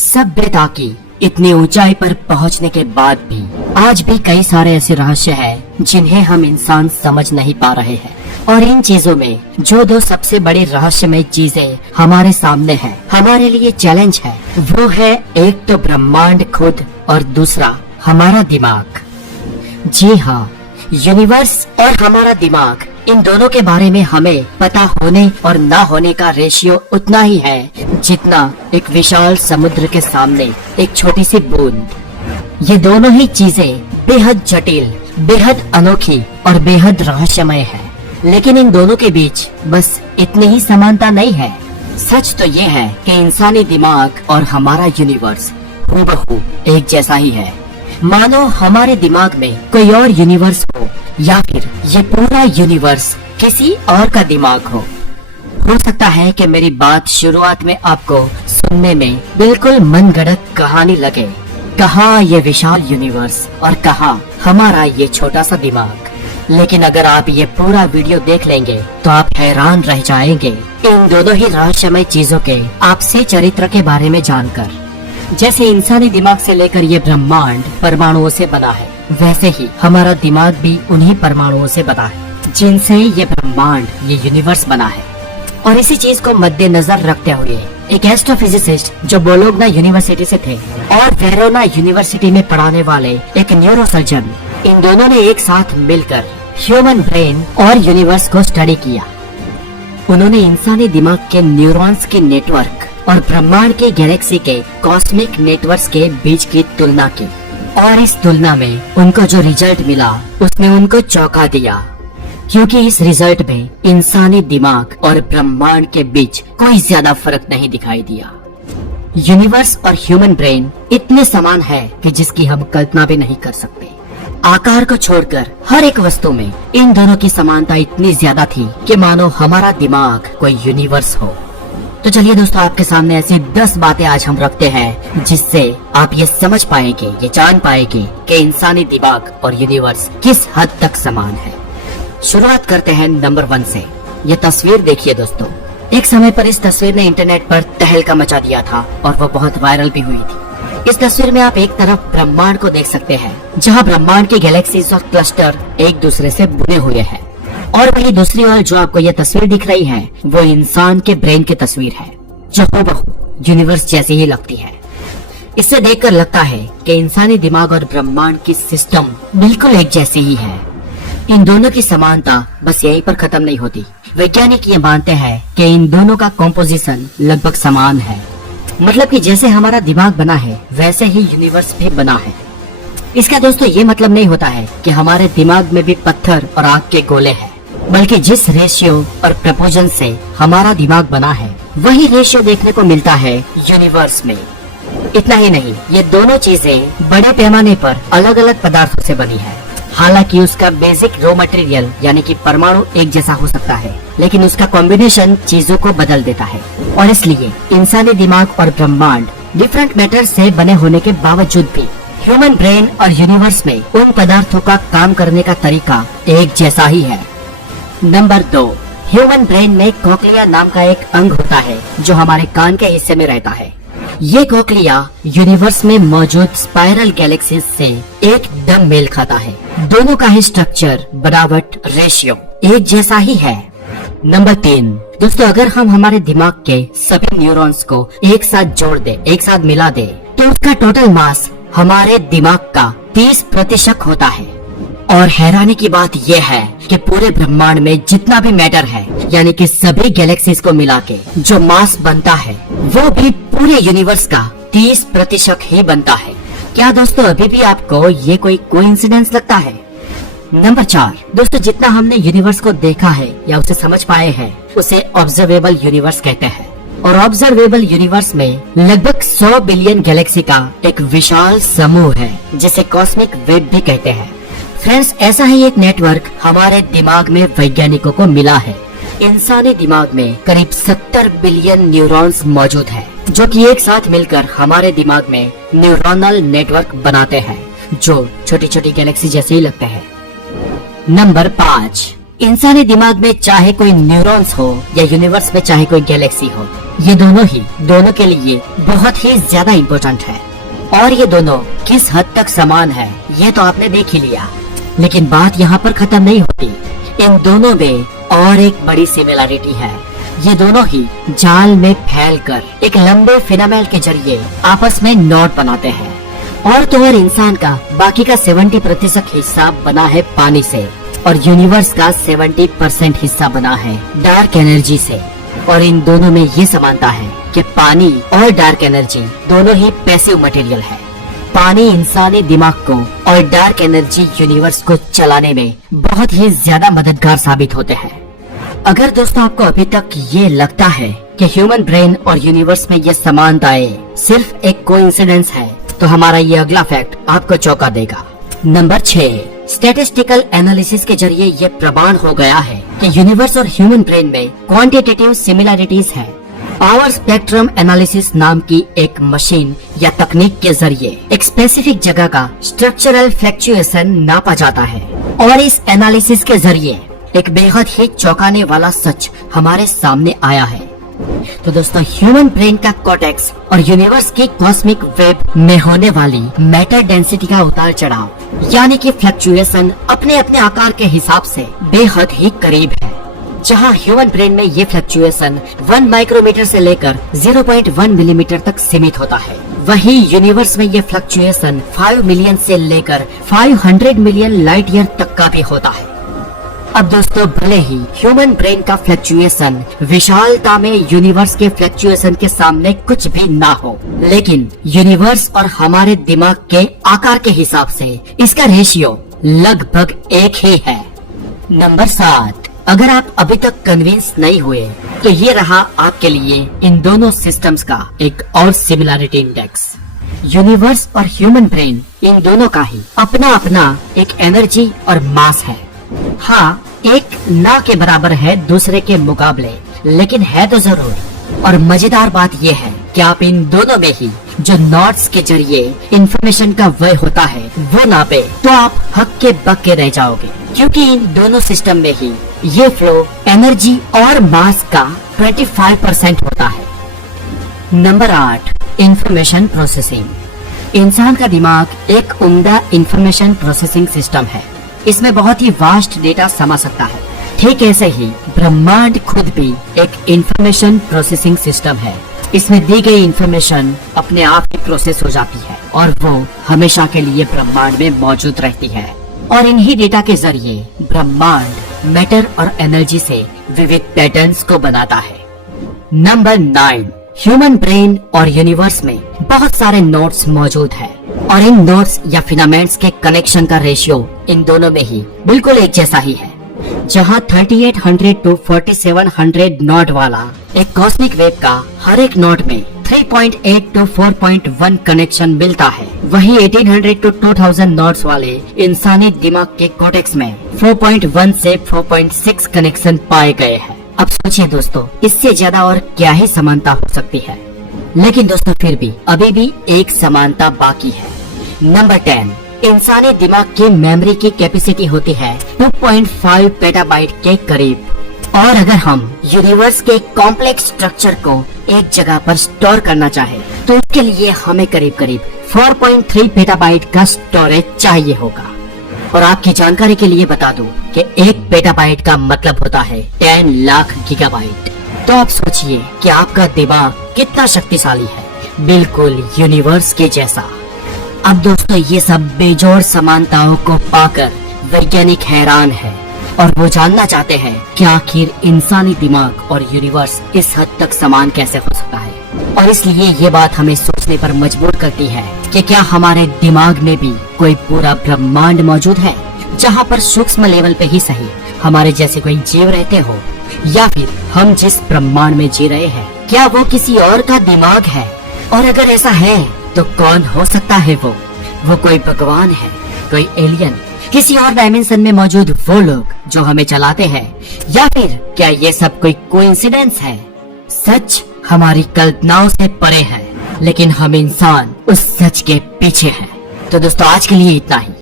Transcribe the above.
सभ्यता की इतनी ऊंचाई पर पहुंचने के बाद भी आज भी कई सारे ऐसे रहस्य हैं जिन्हें हम इंसान समझ नहीं पा रहे हैं। और इन चीजों में जो दो सबसे बड़ी रहस्यमय चीजें हमारे सामने हैं, हमारे लिए चैलेंज है, वो है एक तो ब्रह्मांड खुद और दूसरा हमारा दिमाग। जी हाँ, यूनिवर्स और हमारा दिमाग, इन दोनों के बारे में हमें पता होने और ना होने का रेशियो उतना ही है जितना एक विशाल समुद्र के सामने एक छोटी सी बूंद। ये दोनों ही चीजें बेहद जटिल, बेहद अनोखी और बेहद रहस्यमय है। लेकिन इन दोनों के बीच बस इतनी ही समानता नहीं है। सच तो ये है कि इंसानी दिमाग और हमारा यूनिवर्स हूबहू एक जैसा ही है। मानो हमारे दिमाग में कोई और यूनिवर्स हो या फिर ये पूरा यूनिवर्स किसी और का दिमाग हो। सकता है कि मेरी बात शुरुआत में आपको सुनने में बिल्कुल मनगढ़ंत कहानी लगे। कहाँ ये विशाल यूनिवर्स और कहाँ हमारा ये छोटा सा दिमाग। लेकिन अगर आप ये पूरा वीडियो देख लेंगे तो आप हैरान रह जाएंगे इन दोनों ही रहस्यमय चीजों के आपसी चरित्र के बारे में जानकर। जैसे इंसानी दिमाग से लेकर ये ब्रह्मांड परमाणुओं से बना है, वैसे ही हमारा दिमाग भी उन्हीं परमाणुओं से बना है जिनसे ये ब्रह्मांड, ये यूनिवर्स बना है। और इसी चीज को मद्देनजर रखते हुए एक एस्ट्रोफिजिसिस्ट जो बोलोग्ना यूनिवर्सिटी से थे और वेरोना यूनिवर्सिटी में पढ़ाने वाले एक न्यूरोसर्जन, इन दोनों ने एक साथ मिलकर ह्यूमन ब्रेन और यूनिवर्स को स्टडी किया। उन्होंने इंसानी दिमाग के न्यूरॉन्स के नेटवर्क और ब्रह्मांड के गैलेक्सी के कॉस्मिक नेटवर्क्स के बीच की तुलना की। और इस तुलना में उनको जो रिजल्ट मिला उसने उनको चौंका दिया, क्योंकि इस रिजल्ट में इंसानी दिमाग और ब्रह्मांड के बीच कोई ज्यादा फर्क नहीं दिखाई दिया। यूनिवर्स और ह्यूमन ब्रेन इतने समान है कि जिसकी हम कल्पना भी नहीं कर सकते। आकार को छोड़कर हर एक वस्तु में इन दोनों की समानता इतनी ज्यादा थी कि मानो हमारा दिमाग कोई यूनिवर्स हो। तो चलिए दोस्तों, आपके सामने ऐसी 10 बातें आज हम रखते हैं जिससे आप ये समझ पाएंगे, ये जान पाएंगे कि इंसानी दिमाग और यूनिवर्स किस हद तक समान है। शुरुआत करते हैं नंबर 1 से। ये तस्वीर देखिए दोस्तों। एक समय पर इस तस्वीर ने इंटरनेट पर तहलका मचा दिया था और वो बहुत वायरल भी हुई थी। इस तस्वीर में आप एक तरफ ब्रह्मांड को देख सकते हैं, जहाँ ब्रह्मांड के गैलेक्सीज और क्लस्टर एक दूसरे से बुने हुए हैं, और वही दूसरी ओर जो आपको ये तस्वीर दिख रही है वो इंसान के ब्रेन की तस्वीर है, जो हूबहू यूनिवर्स जैसी ही लगती है। इससे देखकर लगता है कि इंसानी दिमाग और ब्रह्मांड की सिस्टम बिल्कुल एक जैसी ही है। इन दोनों की समानता बस यहीं पर खत्म नहीं होती। वैज्ञानिक ये मानते हैं कि इन दोनों का कॉम्पोजिशन लगभग समान है। मतलब कि जैसे हमारा दिमाग बना है वैसे ही यूनिवर्स भी बना है। इसका दोस्तों ये मतलब नहीं होता है कि हमारे दिमाग में भी पत्थर और आग के गोले हैं, बल्कि जिस रेशियो और प्रपोजन से हमारा दिमाग बना है वही रेशियो देखने को मिलता है यूनिवर्स में। इतना ही नहीं, ये दोनों चीजें बड़े पैमाने पर अलग अलग पदार्थों से बनी है। हालांकि उसका बेसिक रॉ मटेरियल यानी कि परमाणु एक जैसा हो सकता है, लेकिन उसका कॉम्बिनेशन चीजों को बदल देता है। और इसलिए इंसानी दिमाग और ब्रह्मांड डिफरेंट मैटर से बने होने के बावजूद भी ह्यूमन ब्रेन और यूनिवर्स में उन पदार्थों का काम करने का तरीका एक जैसा ही है। नंबर 2, ह्यूमन ब्रेन में कोक्लिया नाम का एक अंग होता है जो हमारे कान के हिस्से में रहता है। ये कोक्लिया यूनिवर्स में मौजूद स्पाइरल गैलेक्सीज से एकदम मेल खाता है। दोनों का ही स्ट्रक्चर, बनावट, रेशियो एक जैसा ही है। नंबर 3, दोस्तों अगर हम हमारे दिमाग के सभी न्यूरॉन्स को एक साथ जोड़ दे, एक साथ मिला दे, तो उसका टोटल मास हमारे दिमाग का 30% होता है। और हैरानी की बात यह है कि पूरे ब्रह्मांड में जितना भी मैटर है, यानी कि सभी गैलेक्सीज को मिला के जो मास बनता है वो भी पूरे यूनिवर्स का 30% ही बनता है। क्या दोस्तों अभी भी आपको ये कोई कोइंसिडेंस लगता है? नंबर 4, दोस्तों जितना हमने यूनिवर्स को देखा है या उसे समझ पाए हैं उसे ऑब्जर्वेबल यूनिवर्स कहते हैं। और ऑब्जर्वेबल यूनिवर्स में लगभग 100 बिलियन गैलेक्सी का एक विशाल समूह है जिसे कॉस्मिक वेब भी कहते हैं। फ्रेंड्स, ऐसा ही एक नेटवर्क हमारे दिमाग में वैज्ञानिकों को मिला है। इंसानी दिमाग में करीब 70 बिलियन न्यूरॉन्स मौजूद हैं, जो कि एक साथ मिलकर हमारे दिमाग में न्यूरोनल नेटवर्क बनाते हैं, जो छोटी छोटी गैलेक्सी जैसे ही लगते हैं। नंबर 5, इंसानी दिमाग में चाहे कोई न्यूरॉन्स हो या यूनिवर्स में चाहे कोई गैलेक्सी हो, ये दोनों के लिए बहुत ही ज्यादा इम्पोर्टेंट है। और ये दोनों किस हद तक समान है ये तो आपने देख ही लिया, लेकिन बात यहाँ पर खत्म नहीं होती। इन दोनों में और एक बड़ी सिमिलरिटी है। ये दोनों ही जाल में फैलकर एक लंबे फिलामेंट के जरिए आपस में नॉट बनाते हैं। और तो और इंसान का बाकी का 70% हिस्सा बना है पानी से और यूनिवर्स का 70% हिस्सा बना है डार्क एनर्जी से। और इन दोनों में ये समानता है कि पानी और डार्क एनर्जी दोनों ही पैसिव मटेरियल है। पानी इंसानी दिमाग को और डार्क एनर्जी यूनिवर्स को चलाने में बहुत ही ज्यादा मददगार साबित होते हैं। अगर दोस्तों आपको अभी तक ये लगता है कि ह्यूमन ब्रेन और यूनिवर्स में ये समानताएं सिर्फ एक कोइंसिडेंस है, तो हमारा ये अगला फैक्ट आपको चौंका देगा। नंबर 6, स्टैटिस्टिकल एनालिसिस के जरिए ये प्रमाण हो गया है कि यूनिवर्स और ह्यूमन ब्रेन में क्वांटिटेटिव सिमिलरिटीज है। पावर स्पेक्ट्रम एनालिसिस नाम की एक मशीन या तकनीक के जरिए एक स्पेसिफिक जगह का स्ट्रक्चरल फ्लक्चुएशन नापा जाता है। और इस एनालिसिस के जरिए एक बेहद ही चौंकाने वाला सच हमारे सामने आया है। तो दोस्तों, ह्यूमन ब्रेन का कॉर्टेक्स और यूनिवर्स की कॉस्मिक वेब में होने वाली मैटर डेंसिटी का उतार चढ़ाव यानी कि फ्लक्चुएशन अपने अपने आकार के हिसाब से बेहद ही करीब है। जहां ह्यूमन ब्रेन में ये फ्लक्चुएशन 1 माइक्रोमीटर से लेकर 0.1 मिलीमीटर तक सीमित होता है, वहीं यूनिवर्स में ये फ्लक्चुएशन 5 मिलियन से लेकर 500 मिलियन लाइट ईयर तक का भी होता है। अब दोस्तों, भले ही ह्यूमन ब्रेन का फ्लक्चुएशन विशालता में यूनिवर्स के फ्लक्चुएशन के सामने कुछ भी ना हो, लेकिन यूनिवर्स और हमारे दिमाग के आकार के हिसाब से इसका रेशियो लगभग एक ही है। नंबर 7, अगर आप अभी तक कन्विंस नहीं हुए तो ये रहा आपके लिए इन दोनों सिस्टम्स का एक और सिमिलरिटी इंडेक्स। यूनिवर्स और ह्यूमन ब्रेन इन दोनों का ही अपना अपना एक एनर्जी और मास है। हाँ, एक ना के बराबर है दूसरे के मुकाबले, लेकिन है तो जरूर। और मजेदार बात यह है कि आप इन दोनों में ही जो नॉट्स के जरिए इंफॉर्मेशन का वह होता है वो नापे तो आप हक्के बक्के रह जाओगे, क्योंकि इन दोनों सिस्टम में ही ये फ्लो एनर्जी और मास का 25% होता है। Number 8, information processing. इंसान का दिमाग एक उम्दा इंफॉर्मेशन प्रोसेसिंग सिस्टम है। इसमें बहुत ही वास्ट डेटा समा सकता है। ठीक ऐसे ही ब्रह्मांड खुद भी एक इंफॉर्मेशन प्रोसेसिंग सिस्टम है। इसमें दी गई इंफॉर्मेशन अपने आप ही प्रोसेस हो जाती है और वो हमेशा के लिए ब्रह्मांड में मौजूद रहती है। और इन्हीं डेटा के जरिए ब्रह्मांड मैटर और एनर्जी से विविध पैटर्न्स को बनाता है। नंबर 9, ह्यूमन ब्रेन और यूनिवर्स में बहुत सारे नोड्स मौजूद है और इन नोड्स या फिलामेंट्स के कनेक्शन का रेशियो इन दोनों में ही बिल्कुल एक जैसा ही है। जहां 3800 to 4700 नोड वाला एक कॉस्मिक वेव का हर एक नोड में 3.8 to 4.1 कनेक्शन मिलता है, वहीं 1800 to 2000 नोड्स वाले इंसानी दिमाग के कॉर्टेक्स में 4.1 से 4.6 कनेक्शन पाए गए हैं। अब सोचिए दोस्तों, इससे ज्यादा और क्या ही समानता हो सकती है। लेकिन दोस्तों, फिर भी अभी भी एक समानता बाकी है। नंबर 10, इंसानी दिमाग की मेमोरी की कैपेसिटी होती है 2.5 पेटाबाइट के करीब। और अगर हम यूनिवर्स के कॉम्प्लेक्स स्ट्रक्चर को एक जगह पर स्टोर करना चाहे तो उसके लिए हमें करीब करीब 4.3 पेटाबाइट का स्टोरेज चाहिए होगा। और आपकी जानकारी के लिए बता दूं कि 1 पेटाबाइट का मतलब होता है 10 लाख गीगाबाइट। तो आप सोचिए कि आपका दिमाग कितना शक्तिशाली है, बिल्कुल यूनिवर्स के जैसा। अब दोस्तों, ये सब बेजोड़ समानताओं को पाकर वैज्ञानिक हैरान है और वो जानना चाहते हैं कि आखिर इंसानी दिमाग और यूनिवर्स इस हद तक समान कैसे हो सकता है। और इसलिए ये बात हमें सोचने पर मजबूर करती है कि क्या हमारे दिमाग में भी कोई पूरा ब्रह्मांड मौजूद है, जहाँ पर सूक्ष्म लेवल पे ही सही हमारे जैसे कोई जीव रहते हो, या फिर हम जिस ब्रह्मांड में जी रहे हैं क्या वो किसी और का दिमाग है। और अगर ऐसा है तो कौन हो सकता है वो कोई भगवान है, कोई एलियन, किसी और डायमेंशन में मौजूद वो लोग जो हमें चलाते हैं, या फिर क्या ये सब कोई कोइंसिडेंस है। सच हमारी कल्पनाओं से परे है, लेकिन हम इंसान उस सच के पीछे हैं। तो दोस्तों, आज के लिए इतना ही।